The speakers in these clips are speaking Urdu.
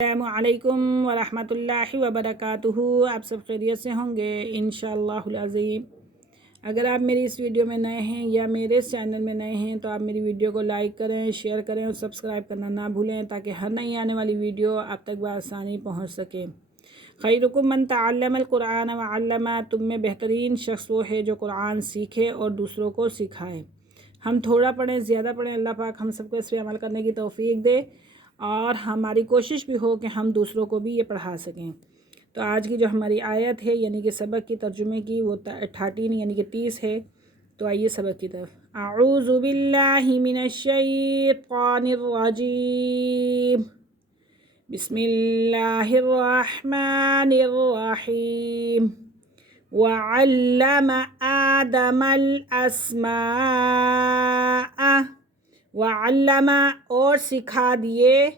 السلام علیکم ورحمۃ اللہ وبرکاتہ۔ آپ سب خیریت سے ہوں گے انشاءاللہ العظیم۔ اگر آپ میری اس ویڈیو میں نئے ہیں یا میرے اس چینل میں نئے ہیں تو آپ میری ویڈیو کو لائک کریں، شیئر کریں اور سبسکرائب کرنا نہ بھولیں تاکہ ہر نئی آنے والی ویڈیو آپ تک بآسانی پہنچ سکے۔ خیرکم من تعلم القرآن وعلمہ، تم میں بہترین شخص وہ ہے جو قرآن سیکھے اور دوسروں کو سکھائے۔ ہم تھوڑا پڑھیں زیادہ پڑھیں، اللہ پاک ہم سب کو اس پہ عمل کرنے کی توفیق دے اور ہماری کوشش بھی ہو کہ ہم دوسروں کو بھی یہ پڑھا سکیں۔ تو آج کی جو ہماری آیت ہے یعنی کہ سبق کی ترجمے کی وہ 38 یعنی کہ 30 ہے۔ تو آئیے سبق کی طرف۔ اعوذ باللہ من الشیطان الرجیم، بسم اللہ الرحمن الرحیم۔ وعلم آدم الاسماء، وعلم اور سکھا دیے،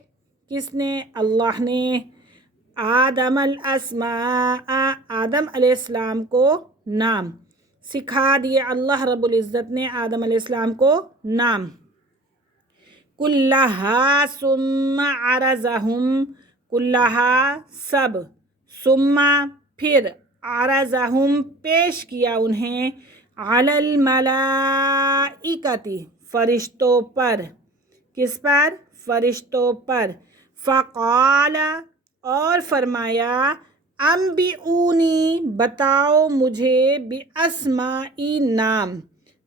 کس نے؟ اللہ نے، آدم الاسماء آدم علیہ السلام کو نام سکھا دیے، اللہ رب العزت نے آدم علیہ السلام کو نام۔ کلہا ثم عرضہم، کلہا سب، ثم پھر، عرضہم پیش کیا انہیں، علی الملائکۃ فرشتوں پر، کس پر؟ فرشتوں پر۔ فقال اور فرمایا، انبئونی بتاؤ مجھے، باسماء نام،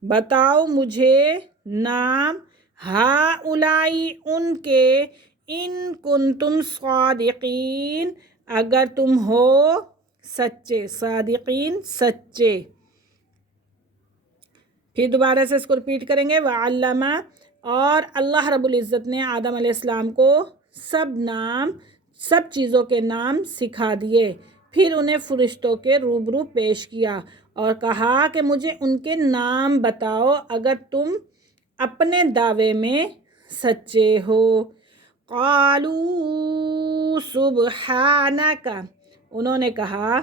بتاؤ مجھے نام، ہؤلاء ان کے، ان کنتم صادقین اگر تم ہو سچے، صادقین سچے۔ پھر دوبارہ سے اس کو رپیٹ کریں گے۔ وعلم اور اللہ رب العزت نے آدم علیہ السلام کو سب نام، سب چیزوں کے نام سکھا دیے، پھر انہیں فرشتوں کے روبرو پیش کیا اور کہا کہ مجھے ان کے نام بتاؤ اگر تم اپنے دعوے میں سچے ہو۔ قالوا سبحانک، انہوں نے کہا،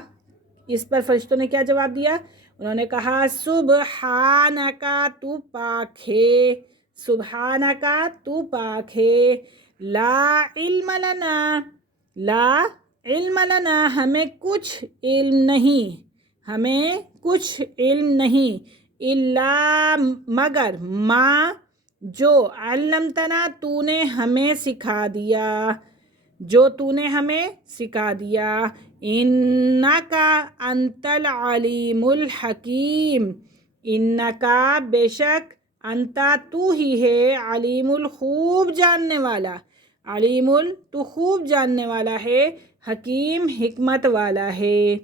اس پر فرشتوں نے کیا جواب دیا؟ انہوں نے کہا سبحانک تو پاک ہے، سبحانک تو پاک ہے، لا علم لنا، لا علم لنا ہمیں کچھ علم نہیں، ہمیں کچھ علم نہیں، الا مگر ما جو، علمتنا تو نے ہمیں سکھا دیا، جو تو نے ہمیں سکھا دیا، انکا انت العلیم الحکیم، انکا بے شک، انتا تو ہی ہے، علیم خوب جاننے والا، علیم تو خوب جاننے والا ہے، حکیم حکمت والا ہے۔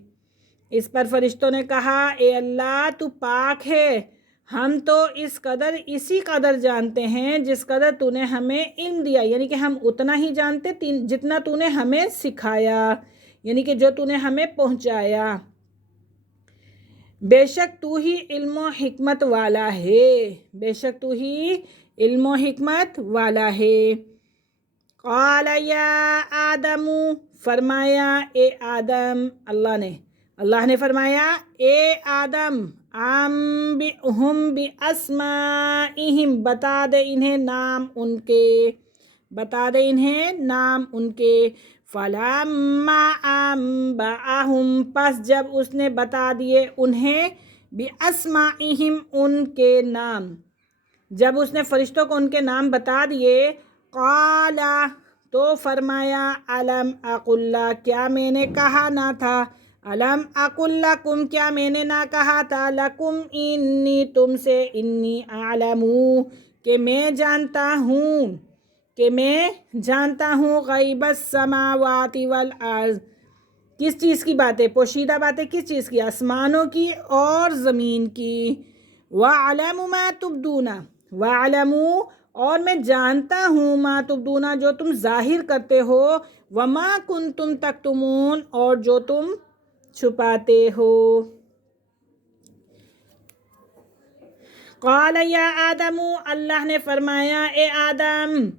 اس پر فرشتوں نے کہا، اے اللہ تو پاک ہے، ہم تو اس قدر، اسی قدر جانتے ہیں جس قدر تو نے ہمیں علم دیا، یعنی کہ ہم اتنا ہی جانتے جتنا تو نے ہمیں سکھایا، یعنی کہ جو تو نے ہمیں پہنچایا، بے شک تو ہی علم و حکمت والا ہے، بے شک تو ہی علم و حکمت والا ہے۔ قال یا آدم، فرمایا اے آدم، اللہ نے فرمایا اے آدم، انبئہم باسمائہم بتا دے انہیں نام ان کے، بتا دے انہیں نام ان کے۔ فلما انبأہم پس جب اس نے بتا دیے انہیں، باسمائہم ان کے نام، جب اس نے فرشتوں کو ان کے نام بتا دیے، قال تو فرمایا، الم اقل، کیا میں نے کہا نہ تھا، الم اقل لکم کیا میں نے نہ کہا تھا، لکم انی تم سے، انی اعلم کہ میں جانتا ہوں، کہ میں جانتا ہوں، غیب السماوات والارض، کس چیز کی باتیں؟ پوشیدہ باتیں، کس چیز کی؟ آسمانوں کی اور زمین کی۔ وَأَعْلَمُ مَا تُبْدُونَ، وَأَعْلَمُ اور میں جانتا ہوں، مَا تُبْدُونَ جو تم ظاہر کرتے ہو، وَمَا كُنْتُمْ تَكْتُمُونَ اور جو تم چھپاتے ہو۔ قال یا آدم، اللہ نے فرمایا اے آدم،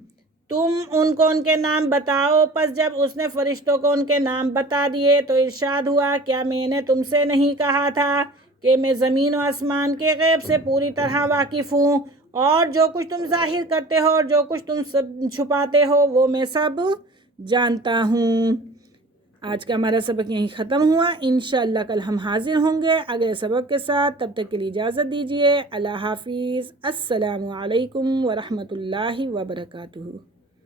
تم ان کو ان کے نام بتاؤ۔ پس جب اس نے فرشتوں کو ان کے نام بتا دیے تو ارشاد ہوا، کیا میں نے تم سے نہیں کہا تھا کہ میں زمین و آسمان کے غیب سے پوری طرح واقف ہوں، اور جو کچھ تم ظاہر کرتے ہو اور جو کچھ تم سب چھپاتے ہو وہ میں سب جانتا ہوں۔ آج کا ہمارا سبق یہیں ختم ہوا، انشاءاللہ کل ہم حاضر ہوں گے اگلے سبق کے ساتھ۔ تب تک کے لیے اجازت دیجیے، اللہ حافظ، السلام علیکم ورحمۃ اللہ وبرکاتہ۔